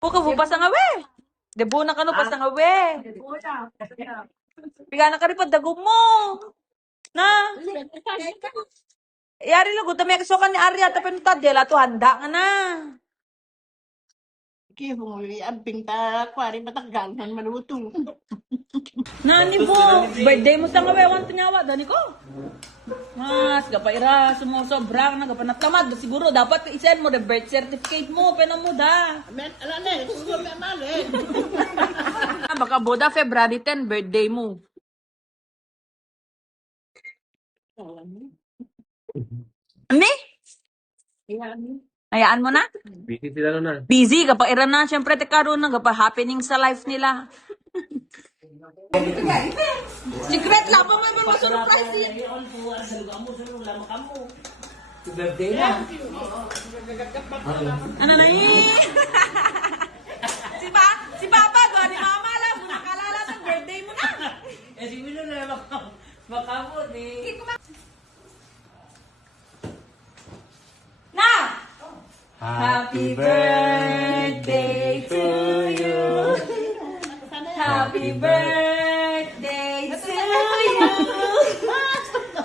Buka po pasang awe. Debo na kano pasang awe. Piga na ka rin pa dagom mo. Na. Yari lang, gutom yung kasukan ni Arya, tapos dela to handa nga na. Kihuli, abing ta, kwari mataggangan maluto. Nani po, birthday mo sa ngawewan tinyawa, dani ko. Mas, kapaira, sumusobra na, kapanatamad. Siguro, dapat isend mo the birth certificate mo, pena mo da. Ala na, gusto mo mali. Baka boda, February 10, birthday mo. Ami? Hayaan mo na? Busy sila na. Busy, kapaira na, syempre, tekaroon na, happening sa life nila. Secret lang, pa may mga surprise eh. Birthday na. Ano na eh? Si Papa, go, ni Mama lang, muna kalala sa birthday mo na. Eh, si Milo na makamot eh. Na! Happy birthday to you. Happy birthday to you.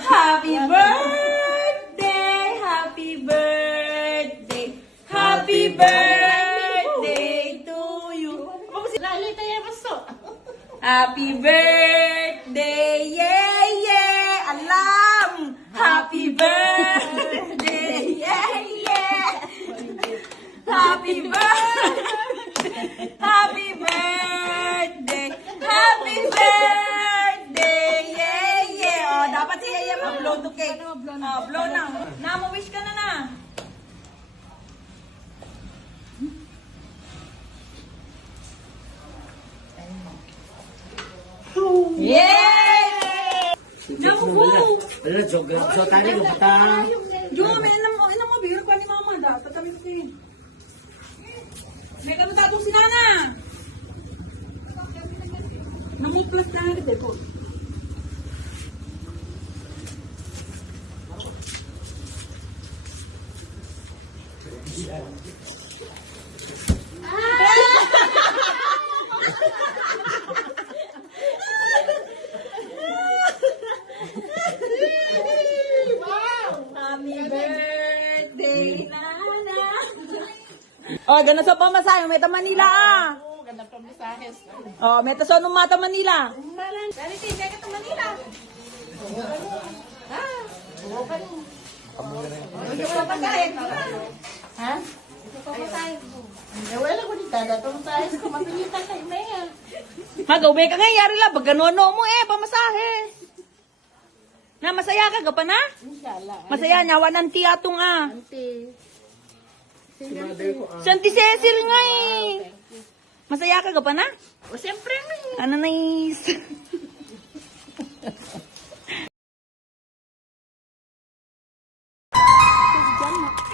Happy birthday, happy birthday, happy birthday to you. Lali tayo maso. Happy birthday, yeah, yeah, alam. Happy birthday, yeah, yeah. Happy birthday, happy birthday, happy birthday, yeah, yeah. Oh, dapat si Yaya mag-blow to cake. Oh, blow na. Namo-wish ka na na. Yay! Diyan mo! Ano, so tayo gupita. Jo, may inam mo, bihira pa ni Mama. Dapat kami ko kayo. May kami tatong sinana. Namuklas na rin, Debo. Happy birthday, Nana. Oh, gana sa pamasahe, Meta Manila ah. Ganda pa mensahes. Oh, Meta sa nung Mata Manila. Dali tayo, kaya ka Manila. Ha? Eh, wala ko di tada. Itong tayo ko, mapilitan kayo na yan. Magawin ka nga, yari lang. Baganono mo pamasahe. Na, masaya ka pa na? Inshallah. Masaya, nyawa ng tiyatong ah. Auntie. Santi Cecil nga eh. Masaya ka pa na? O, siyempre na yun. Ano nice.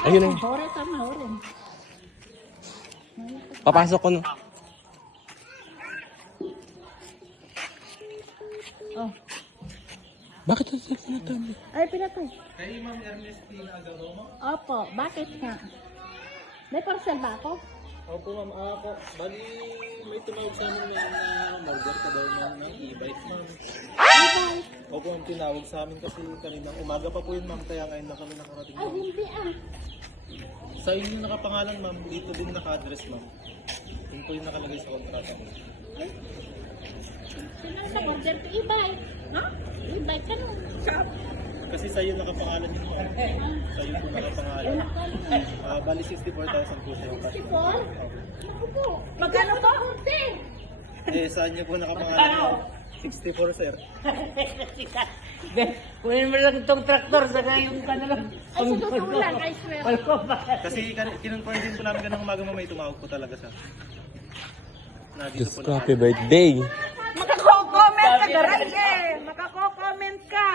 Ayun na. Hore, tama, hore. Papasok ko no. Oh. Bakit ito pinatay? Ay, pinatay. Kay Ma'am Ernestina Agaromo? Opo, bakit nga? May parcel ba ako? Opo ma'am, ako. Bali, may tumawag sa amin na order ka daw ng e-bike ma'am. E-bike? Opo ma'am, tinawag sa amin kasi kaninang umaga pa po yun ma'am, kaya ngayon na kami nakarating Ay, ma'am. hindi ah. Sa inyo nakapangalan ma'am, dito din naka-address ma'am. Yun po yung nakalagay sa kontrata mo. Sino sa order ko e-bike? Ha? E-bike ka nun. Kasi sa iyo nakapangalan yun ma'am. Sa iyo po nakapangalan. Bali 64,000 po sa yung cash ma'am. 64? Naku po. Magkano ba? Order? Eh, sa inyo po nakapangalan ma'am. 64 sir. Kunin mo lang itong traktor sa yung kanalang. Ay, sa totoo lang, I swear. Kasi kinonfirm din po namin ganang umaga may tumawag po talaga sa. Nandito Just po ko, happy birthday. Makako-comment ka, Garay Makako-comment ka.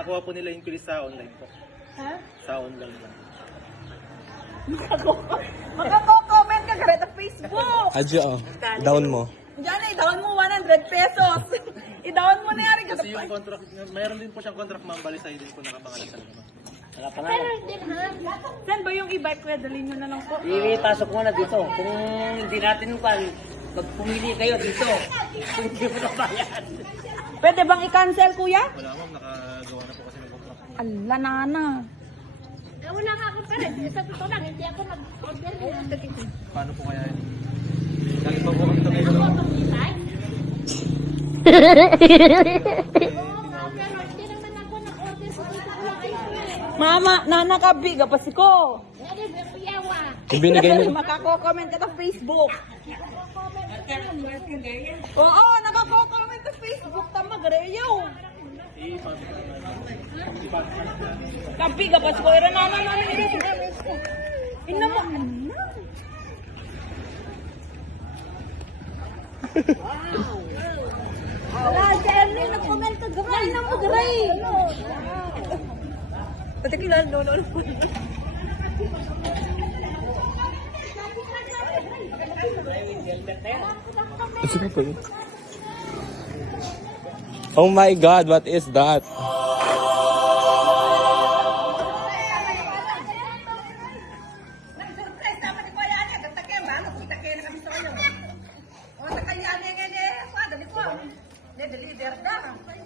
Nakuha po nila yung quiz sa online po. Ha? Sa online lang. Makako-comment ka, Garay, sa Facebook. Adjo, down mo. Diyan i-down mo 100 pesos. I-down mo na yan. Kasi yung contract, mayroon din po siyang contract ma'am, bali sa'yo din po nakapangalan talaga ma'am. Pero hindi na. Saan ba yung e-bike kuya? Dalhin nyo na lang po. Ipasok mo na dito. Kung hindi natin pag pumili kayo dito, kung hindi mo na bayad. Pwede bang i-cancel kuya? Wala ma'am, nakagawa na po kasi ng contract. Ala nana. Wala ka ako pero sa totoo lang, hindi ako nag-order niya. Paano po kaya yun? Dahil pa po kami kami. Ako itong design. Oo nga, pero hindi naman ako nag-order sa totoo lang. Mama, nana ka biga pa si ko. Hindi, may kuyawa. Binigay mo. Makako-comment ka sa Facebook. Oo, nakako-comment sa Facebook. Tama, gareyo. Kapiga pa si ko. Ira nana nana. Ina mo. Wala, Jenny, nag-comment ka. Gamay na mo, garay. Pati kailan noon ko. Oh my God, what is that?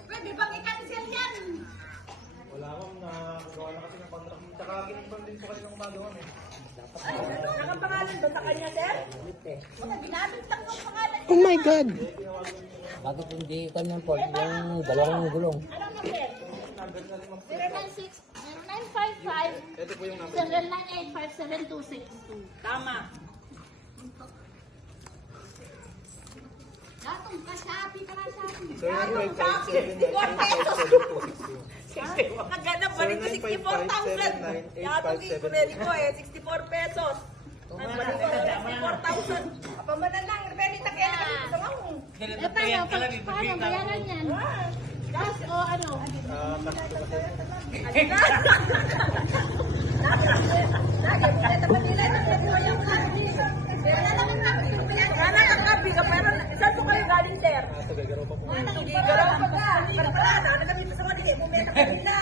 Pwede bang i-cancel yan? Wala ma'am, nakagawa na kasi ng contract. Tsaka kinipang din po kasi ng magawa eh. Nakapangalan doon sa kanya, sir? Ginamit lang yung pangalan. Oh my God. Bakit hindi kanyang port yung dalawang gulong? Anong number? 096 0955 0985 7262. Tama. Datong ka Shopee ka na Shopee. Sir, 64 pesos. Naghanap pa rin ko 64,000. Yatong ready ko 64 pesos. Nagbalik ko 64,000. Apamanan lang, ready na kaya na kami sa Paano bayaran yan? Cash o ano? Nana, ang kapi ka, pero saan po kayo galing, sir? Gigaraw pa ka. Para, nagkakita sa mga dili, bumeta ka nila.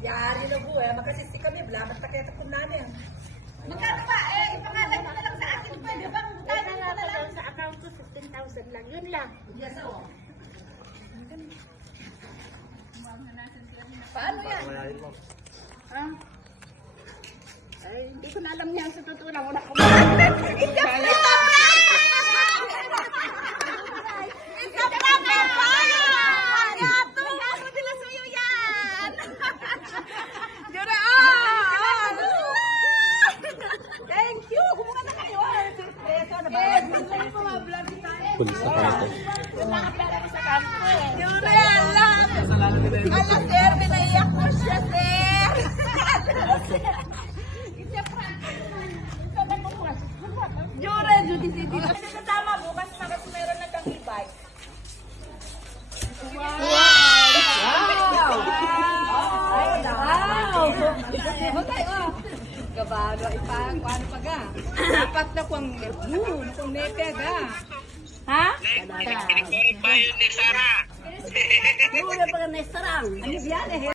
Yari na po makasisi kami, blamat pa kaya takot namin. Magkano ba? Ipangalan mo na lang sa akin. Pwede bang butayan mo na lang sa account ko 15,000 lang. Yun lang. Yes, Paano yan? Ha? Ay, hindi ko na alam yan sa totoo lang. Wala ko. Thank you! Kumuha na kayo! Peso na ba? Pulis na kami. Wala ka pera ko sa kampo eh. Yure, alam! Ala, sir, pinaiyak mo siya, sir! Yure, Judy City. Kasama, bukas na kasi meron na kang e-bike. Kabalo, ipang, paano pa ga? Dapat na kung yun, kung nete ga. Ha? Yun, pag nestarang. Ano yan eh?